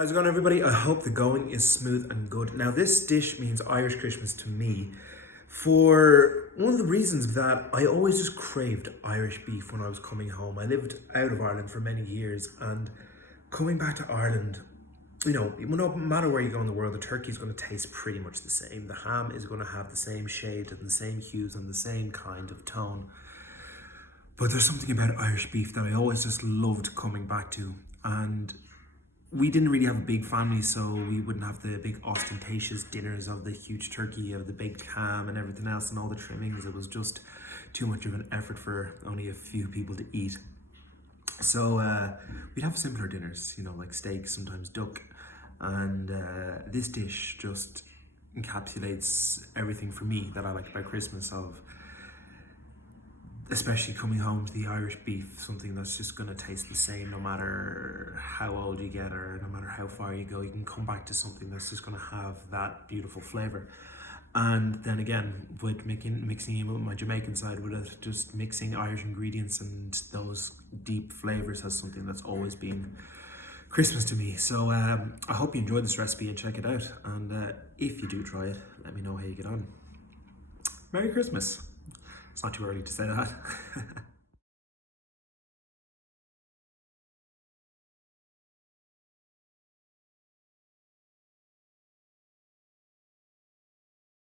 How's it going, everybody? I hope the going is smooth and good. Now, this dish means Irish Christmas to me for one of the reasons that I always just craved Irish beef when I was coming home. I lived out of Ireland for many years, and coming back to Ireland, no matter where you go in the world, the turkey is going to taste pretty much the same. The ham is going to have the same shade and the same hues and the same kind of tone. But there's something about Irish beef that I always just loved coming back to. And we didn't really have a big family, so we wouldn't have the big ostentatious dinners of the huge turkey, of the baked ham and everything else and all the trimmings. It was just too much of an effort for only a few people to eat. So we'd have simpler dinners, like steak, sometimes duck. And this dish just encapsulates everything for me that I like about Christmas, of especially coming home to the Irish beef, something that's just going to taste the same no matter how old you get or no matter how far you go. You can come back to something that's just going to have that beautiful flavour. And then again, with mixing in with my Jamaican side with it, just mixing Irish ingredients and those deep flavours has something that's always been Christmas to me. So I hope you enjoyed this recipe and check it out. And if you do try it, let me know how you get on. Merry Christmas. It's not too early to say that.